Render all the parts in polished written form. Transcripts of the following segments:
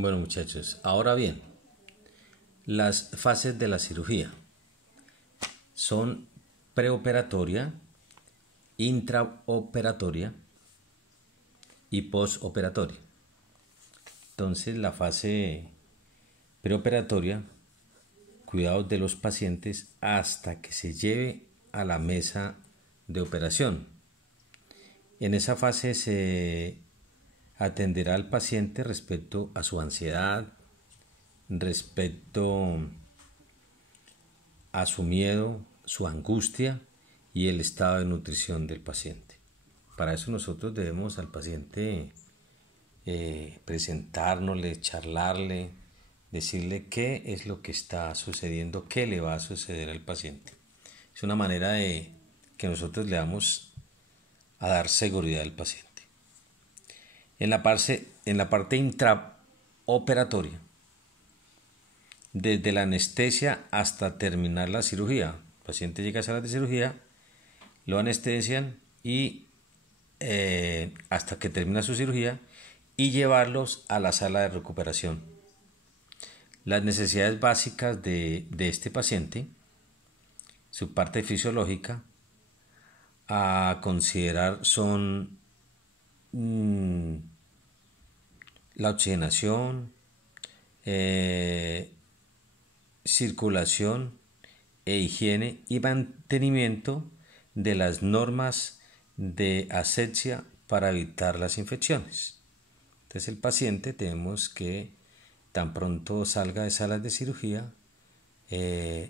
Bueno, muchachos, ahora bien, las fases de la cirugía son preoperatoria, intraoperatoria y postoperatoria. Entonces, la fase preoperatoria, cuidados de los pacientes hasta que se lleve a la mesa de operación. En esa fase se atenderá al paciente respecto a su ansiedad, respecto a su miedo, su angustia y el estado de nutrición del paciente. Para eso nosotros debemos al paciente presentárnosle, charlarle, decirle qué es lo que está sucediendo, qué le va a suceder al paciente. Es una manera de que nosotros le vamos a dar seguridad al paciente. En la parte intraoperatoria, desde la anestesia hasta terminar la cirugía, el paciente llega a sala de cirugía, lo anestesian y hasta que termina su cirugía y llevarlos a la sala de recuperación. Las necesidades básicas de este paciente, su parte fisiológica a considerar son la oxigenación, circulación e higiene y mantenimiento de las normas de asepsia para evitar las infecciones. Entonces el paciente tenemos que tan pronto salga de salas de cirugía,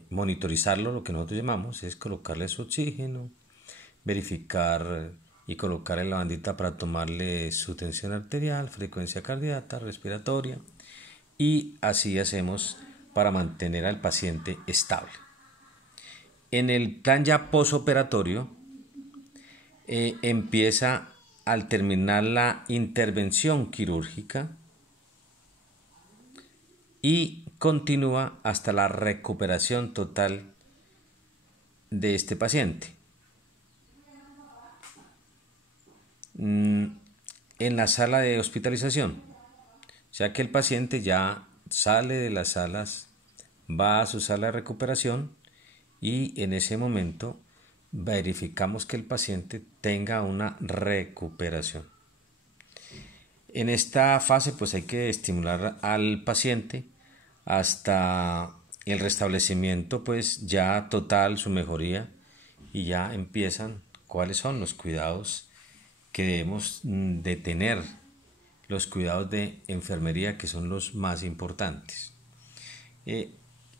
monitorizarlo, lo que nosotros llamamos es colocarle su oxígeno, verificar y colocarle la bandita para tomarle su tensión arterial, frecuencia cardíaca, respiratoria, y así hacemos para mantener al paciente estable. En el plan ya posoperatorio empieza al terminar la intervención quirúrgica y continúa hasta la recuperación total de este paciente. En la sala de hospitalización, o sea que el paciente ya sale de las salas, va a su sala de recuperación y en ese momento verificamos que el paciente tenga una recuperación. En esta fase pues hay que estimular al paciente hasta el restablecimiento pues ya total, su mejoría, y ya empiezan cuáles son los cuidados que debemos de tener, los cuidados de enfermería que son los más importantes.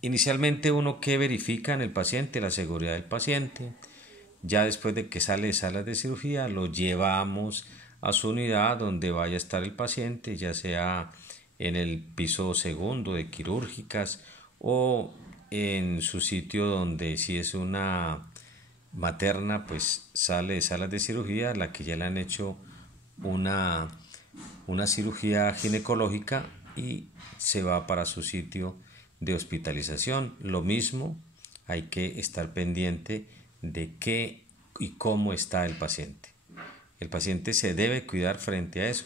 Inicialmente uno que verifica en el paciente la seguridad del paciente. Ya después de que sale de salas de cirugía lo llevamos a su unidad donde vaya a estar el paciente, ya sea en el piso segundo de quirúrgicas o en su sitio donde si es una materna pues sale de salas de cirugía, la que ya le han hecho una cirugía ginecológica y se va para su sitio de hospitalización. Lo mismo, hay que estar pendiente de qué y cómo está el paciente. El paciente se debe cuidar frente a eso,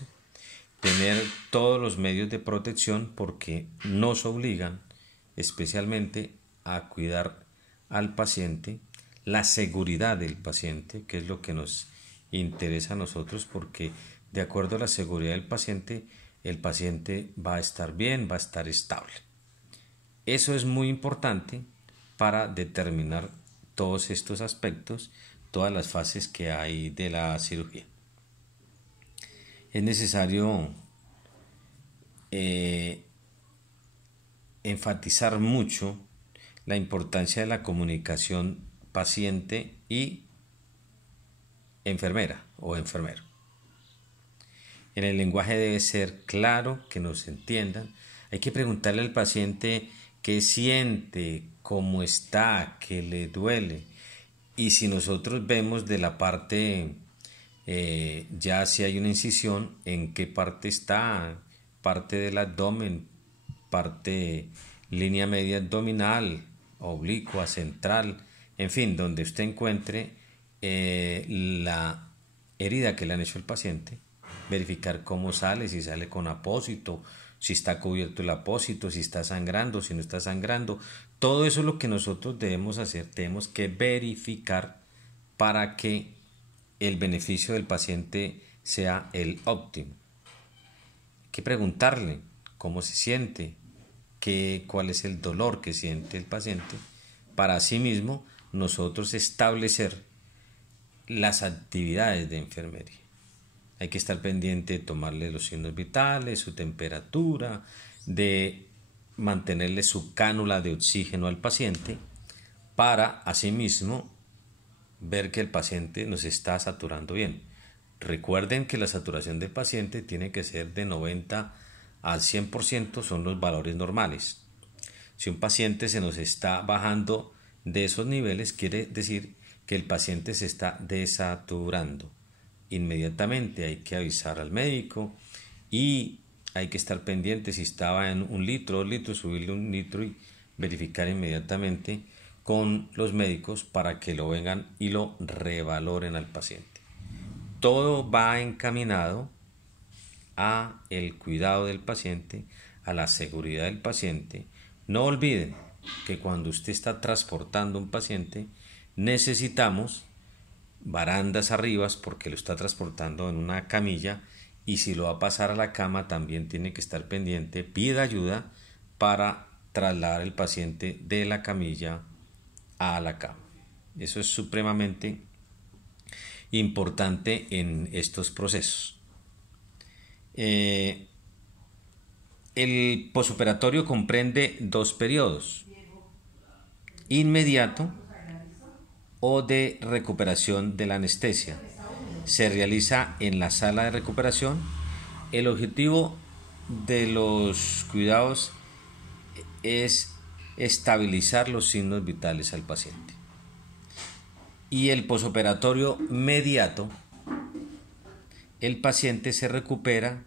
tener todos los medios de protección porque nos obligan especialmente a cuidar al paciente, la seguridad del paciente, que es lo que nos interesa a nosotros, porque de acuerdo a la seguridad del paciente, el paciente va a estar bien, va a estar estable. Eso es muy importante para determinar todos estos aspectos, todas las fases que hay de la cirugía. Es necesario enfatizar mucho la importancia de la comunicación paciente y enfermera o enfermero. En el lenguaje debe ser claro, que nos entiendan. Hay que preguntarle al paciente qué siente, cómo está, qué le duele. Y si nosotros vemos de la parte, ya si hay una incisión, en qué parte está, parte del abdomen, parte línea media abdominal, oblicua, central, en fin, donde usted encuentre la herida que le han hecho al paciente, verificar cómo sale, si sale con apósito, si está cubierto el apósito, si está sangrando, si no está sangrando. Todo eso es lo que nosotros debemos hacer, tenemos que verificar para que el beneficio del paciente sea el óptimo. Hay que preguntarle cómo se siente, cuál es el dolor que siente el paciente, para asimismo nosotros establecer las actividades de enfermería. Hay que estar pendiente de tomarle los signos vitales, su temperatura, de mantenerle su cánula de oxígeno al paciente, para asimismo ver que el paciente nos está saturando bien. Recuerden que la saturación del paciente tiene que ser de 90 al 100%, son los valores normales. Si un paciente se nos está bajando de esos niveles, quiere decir que el paciente se está desaturando. Inmediatamente hay que avisar al médico y hay que estar pendiente. Si estaba en 1 litro, 2 litros, subirle 1 litro y verificar inmediatamente con los médicos para que lo vengan y lo revaloren al paciente. Todo va encaminado a el cuidado del paciente, a la seguridad del paciente. No olviden que cuando usted está transportando un paciente, necesitamos barandas arriba porque lo está transportando en una camilla, y si lo va a pasar a la cama también tiene que estar pendiente, pida ayuda para trasladar el paciente de la camilla a la cama. Eso es supremamente importante en estos procesos. El posoperatorio comprende 2 periodos: inmediato o de recuperación de la anestesia. Se realiza en la sala de recuperación. El objetivo de los cuidados es estabilizar los signos vitales al paciente. Y el posoperatorio mediato, el paciente se recupera,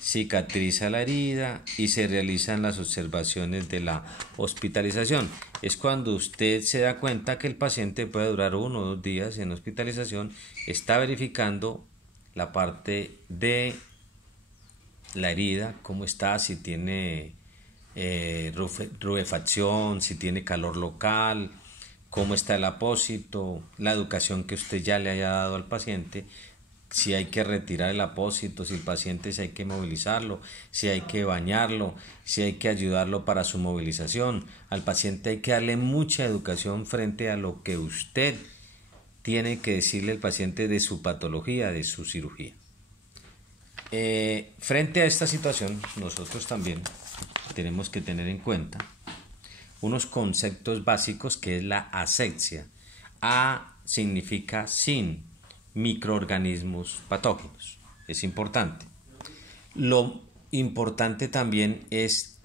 cicatriza la herida y se realizan las observaciones de la hospitalización. Es cuando usted se da cuenta que el paciente puede durar 1 o 2 días en hospitalización, está verificando la parte de la herida, cómo está, si tiene rubefacción, si tiene calor local, cómo está el apósito, la educación que usted ya le haya dado al paciente, si hay que retirar el apósito, si el paciente si hay que movilizarlo, si hay que bañarlo, si hay que ayudarlo para su movilización. Al paciente hay que darle mucha educación frente a lo que usted tiene que decirle al paciente de su patología, de su cirugía. Frente a esta situación, nosotros también tenemos que tener en cuenta unos conceptos básicos, que es la asepsia. A significa sin microorganismos patógenos. Es importante. Lo importante también es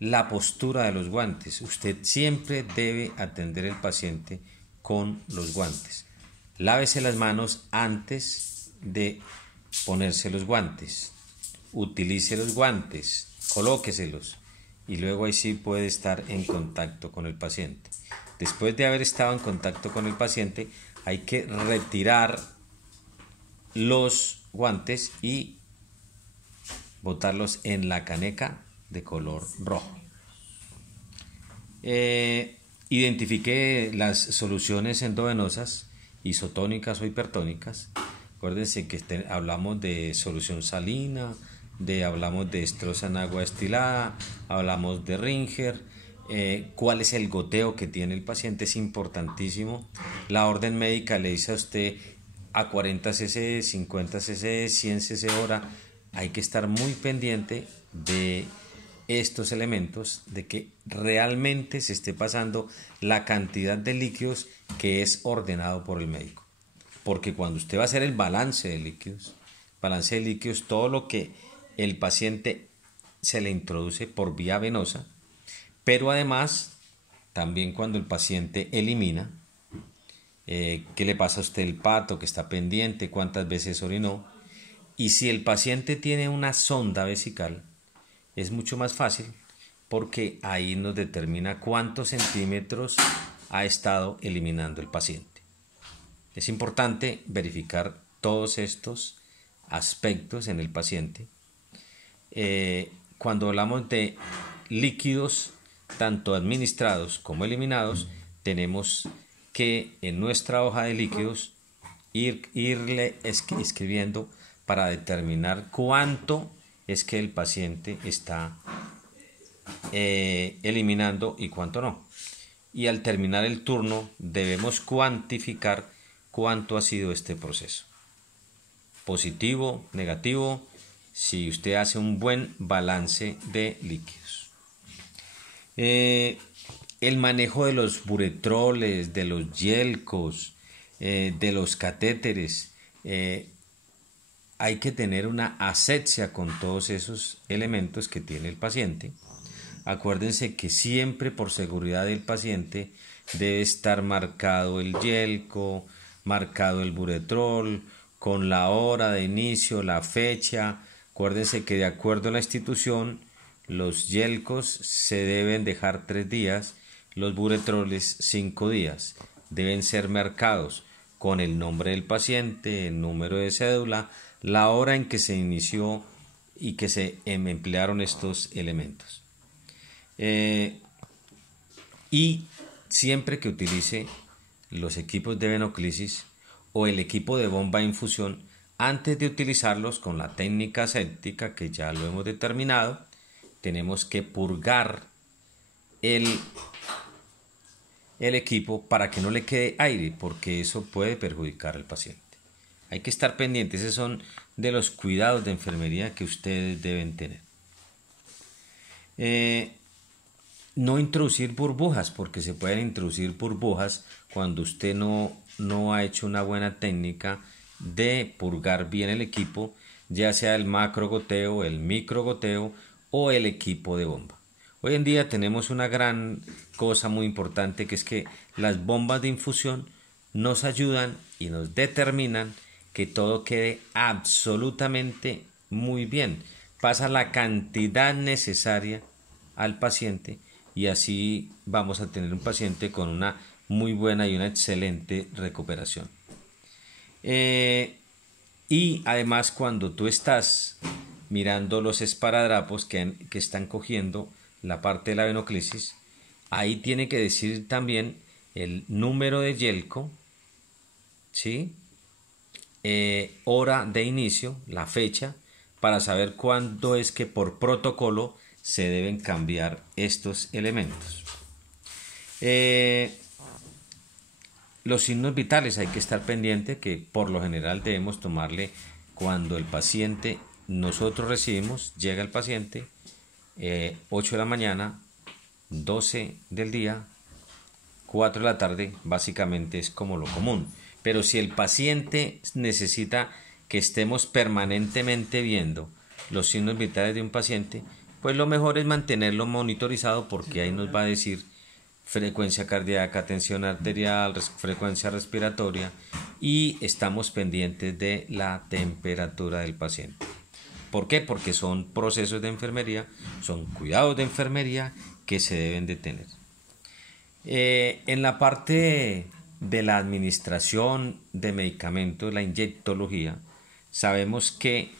la postura de los guantes. Usted siempre debe atender al paciente con los guantes. Lávese las manos antes de ponerse los guantes. Utilice los guantes, colóqueselos y luego ahí sí puede estar en contacto con el paciente. Después de haber estado en contacto con el paciente, hay que retirar los guantes y botarlos en la caneca de color rojo. Identifique las soluciones endovenosas, isotónicas o hipertónicas. Acuérdense que hablamos de solución salina, hablamos de Stroza en agua destilada, hablamos de Ringer. Cuál es el goteo que tiene el paciente es importantísimo. La orden médica le dice a usted a 40 cc, 50 cc, 100 cc hora. Hay que estar muy pendiente de estos elementos, de que realmente se esté pasando la cantidad de líquidos que es ordenado por el médico. Porque cuando usted va a hacer el balance de líquidos, todo lo que el paciente se le introduce por vía venosa, pero además también cuando el paciente elimina, qué le pasa a usted el pato, que está pendiente, cuántas veces orinó. Y si el paciente tiene una sonda vesical, es mucho más fácil, porque ahí nos determina cuántos centímetros ha estado eliminando el paciente. Es importante verificar todos estos aspectos en el paciente. Cuando hablamos de líquidos, tanto administrados como eliminados, tenemos que en nuestra hoja de líquidos irle escribiendo para determinar cuánto es que el paciente está eliminando y cuánto no. Y al terminar el turno debemos cuantificar cuánto ha sido este proceso. Positivo, negativo, si usted hace un buen balance de líquidos. El manejo de los buretroles, de los yelcos, de los catéteres, hay que tener una asepsia con todos esos elementos que tiene el paciente. Acuérdense que siempre por seguridad del paciente debe estar marcado el yelco, marcado el buretrol, con la hora de inicio, la fecha. Acuérdense que de acuerdo a la institución, los yelcos se deben dejar 3 días, los buretroles 5 días. Deben ser marcados con el nombre del paciente, el número de cédula, la hora en que se inició y que se emplearon estos elementos. Y siempre que utilice los equipos de venoclisis o el equipo de bomba de infusión, antes de utilizarlos con la técnica aséptica que ya lo hemos determinado, tenemos que purgar el equipo para que no le quede aire, porque eso puede perjudicar al paciente. Hay que estar pendientes, esos son de los cuidados de enfermería que ustedes deben tener. No introducir burbujas, porque se pueden introducir burbujas cuando usted no ha hecho una buena técnica de purgar bien el equipo, ya sea el macro goteo, el micro goteo o el equipo de bomba. Hoy en día tenemos una gran cosa muy importante, que es que las bombas de infusión nos ayudan y nos determinan que todo quede absolutamente muy bien. Pasa la cantidad necesaria al paciente y así vamos a tener un paciente con una muy buena y una excelente recuperación. Y además, cuando tú estás mirando los esparadrapos que están cogiendo la parte de la venoclisis, ahí tiene que decir también el número de yelco, ¿sí? Hora de inicio, la fecha, para saber cuándo es que por protocolo se deben cambiar estos elementos. Los signos vitales hay que estar pendiente, que por lo general debemos tomarle cuando el paciente, nosotros recibimos, llega el paciente, 8 de la mañana, 12 del día, 4 de la tarde, básicamente es como lo común. Pero si el paciente necesita que estemos permanentemente viendo los signos vitales de un paciente, pues lo mejor es mantenerlo monitorizado, porque ahí nos va a decir frecuencia cardíaca, tensión arterial, frecuencia respiratoria, y estamos pendientes de la temperatura del paciente. ¿Por qué? Porque son procesos de enfermería, son cuidados de enfermería que se deben de tener. En la parte de la administración de medicamentos, la inyectología, sabemos que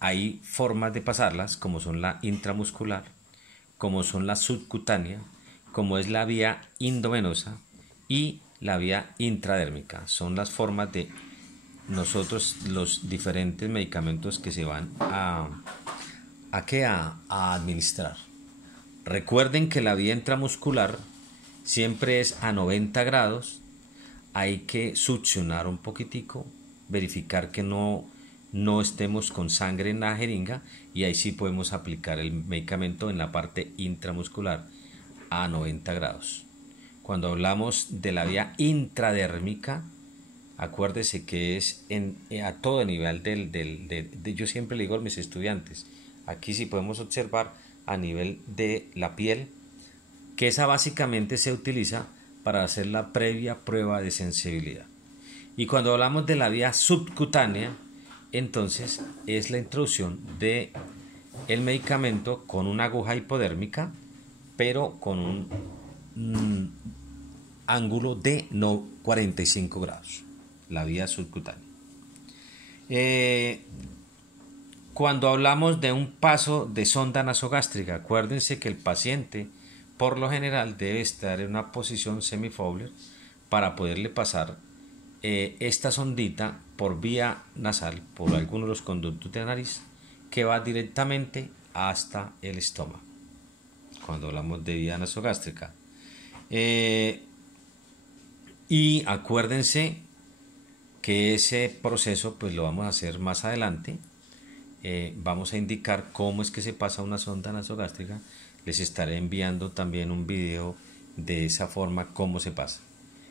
hay formas de pasarlas, como son la intramuscular, como son la subcutánea, como es la vía endovenosa y la vía intradérmica. Son las formas de nosotros, los diferentes medicamentos que se van a administrar. Recuerden que la vía intramuscular siempre es a 90 grados. Hay que succionar un poquitico, verificar que no estemos con sangre en la jeringa, y ahí sí podemos aplicar el medicamento en la parte intramuscular a 90 grados. Cuando hablamos de la vía intradérmica, acuérdese que es a todo nivel yo siempre le digo a mis estudiantes, aquí sí podemos observar a nivel de la piel, que esa básicamente se utiliza para hacer la previa prueba de sensibilidad. Y cuando hablamos de la vía subcutánea, entonces es la introducción de el medicamento con una aguja hipodérmica, pero con un ángulo de 45 grados, la vía subcutánea. Eh, Cuando hablamos de un paso de sonda nasogástrica, acuérdense que el paciente por lo general debe estar en una posición semifowler para poderle pasar esta sondita por vía nasal, por alguno de los conductos de la nariz, que va directamente hasta el estómago, cuando hablamos de vía nasogástrica. Y acuérdense que ese proceso pues lo vamos a hacer más adelante. Vamos a indicar cómo es que se pasa una sonda nasogástrica. Les estaré enviando también un video de esa forma, cómo se pasa.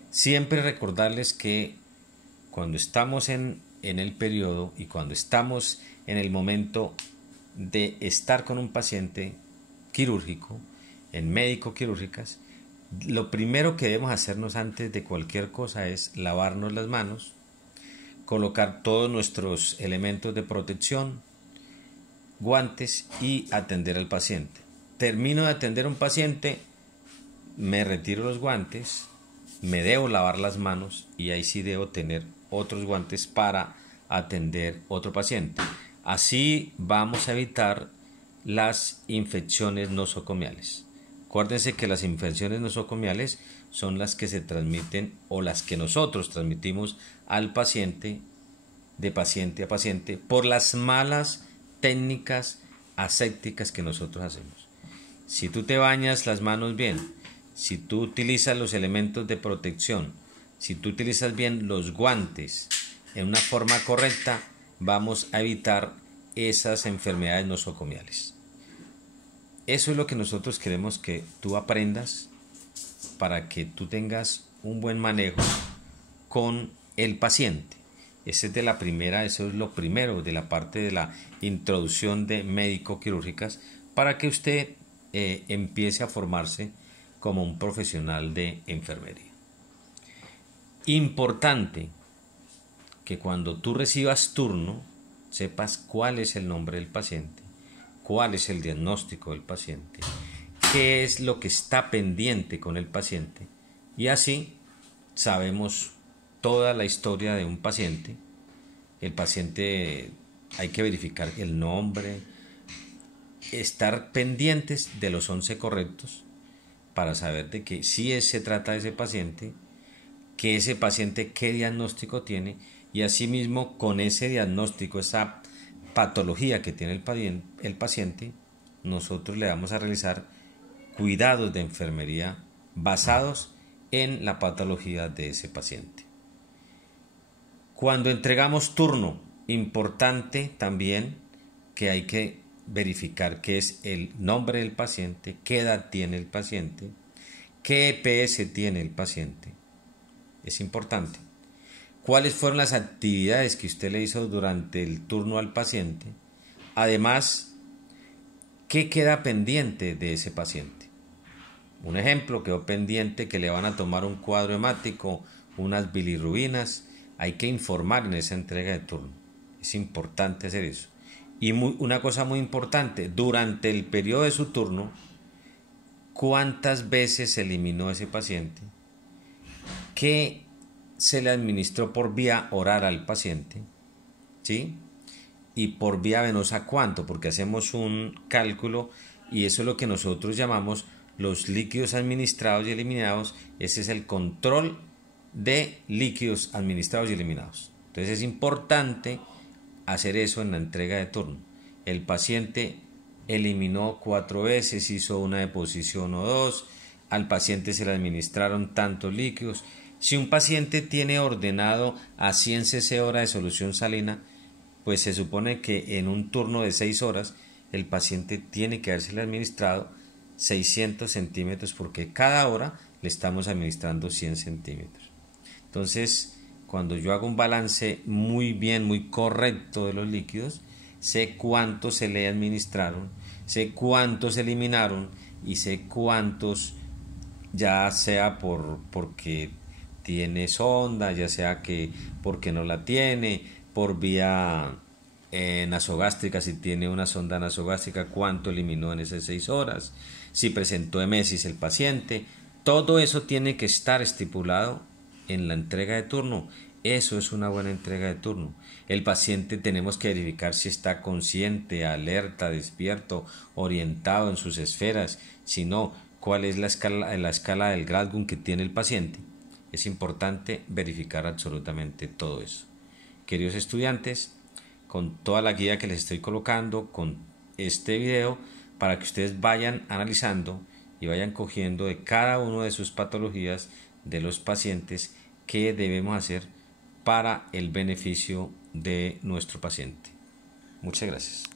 Siempre recordarles que cuando estamos en el periodo y cuando estamos en el momento de estar con un paciente quirúrgico, en médico quirúrgicas, lo primero que debemos hacernos antes de cualquier cosa es lavarnos las manos, colocar todos nuestros elementos de protección, guantes y atender al paciente. Termino de atender a un paciente, me retiro los guantes, me debo lavar las manos y ahí sí debo tener otros guantes para atender otro paciente. Así vamos a evitar las infecciones nosocomiales. Acuérdense que las infecciones nosocomiales son las que se transmiten o las que nosotros transmitimos al paciente, de paciente a paciente, por las malas técnicas asépticas que nosotros hacemos. Si tú te bañas las manos bien, si tú utilizas los elementos de protección, si tú utilizas bien los guantes en una forma correcta, vamos a evitar esas enfermedades nosocomiales. Eso es lo que nosotros queremos que tú aprendas para que tú tengas un buen manejo con el paciente. Ese es de la primera, eso es lo primero de la parte de la introducción de médico-quirúrgicas para que usted empiece a formarse como un profesional de enfermería. Importante que cuando tú recibas turno sepas cuál es el nombre del paciente, cuál es el diagnóstico del paciente, qué es lo que está pendiente con el paciente y así sabemos toda la historia de un paciente. El paciente hay que verificar el nombre, estar pendientes de los 11 correctos para saber de que si se trata de ese paciente qué diagnóstico tiene y asimismo con ese diagnóstico, esa patología que tiene el paciente, nosotros le vamos a realizar cuidados de enfermería basados en la patología de ese paciente. Cuando entregamos turno, importante también que hay que verificar qué es el nombre del paciente, qué edad tiene el paciente, qué EPS tiene el paciente. Es importante. ¿Cuáles fueron las actividades que usted le hizo durante el turno al paciente? Además, ¿qué queda pendiente de ese paciente? Un ejemplo, quedó pendiente que le van a tomar un cuadro hemático, unas bilirrubinas. Hay que informar en esa entrega de turno. Es importante hacer eso. Y una cosa muy importante, durante el periodo de su turno, ¿cuántas veces se eliminó ese paciente? ¿Qué se le administró por vía oral al paciente? ¿Sí? Y por vía venosa, ¿cuánto? Porque hacemos un cálculo y eso es lo que nosotros llamamos los líquidos administrados y eliminados. Ese es el control de líquidos administrados y eliminados. Entonces es importante hacer eso en la entrega de turno. El paciente eliminó 4 veces, hizo una deposición o 2, al paciente se le administraron tantos líquidos. Si un paciente tiene ordenado a 100 cc hora de solución salina, pues se supone que en un turno de 6 horas el paciente tiene que haberse administrado 600 centímetros porque cada hora le estamos administrando 100 centímetros. Entonces, cuando yo hago un balance muy bien, muy correcto de los líquidos, sé cuántos se le administraron, sé cuántos se eliminaron y sé cuántos, ya sea porque tiene sonda, ya sea que porque no la tiene, por vía nasogástrica, si tiene una sonda nasogástrica, cuánto eliminó en esas 6 horas, si presentó emesis el paciente. Todo eso tiene que estar estipulado en la entrega de turno. Eso es una buena entrega de turno. El paciente tenemos que verificar si está consciente, alerta, despierto, orientado en sus esferas, si no, cuál es la escala del Gradgund que tiene el paciente. Es importante verificar absolutamente todo eso. Queridos estudiantes, con toda la guía que les estoy colocando, con este video, para que ustedes vayan analizando y vayan cogiendo de cada una de sus patologías de los pacientes qué debemos hacer para el beneficio de nuestro paciente. Muchas gracias.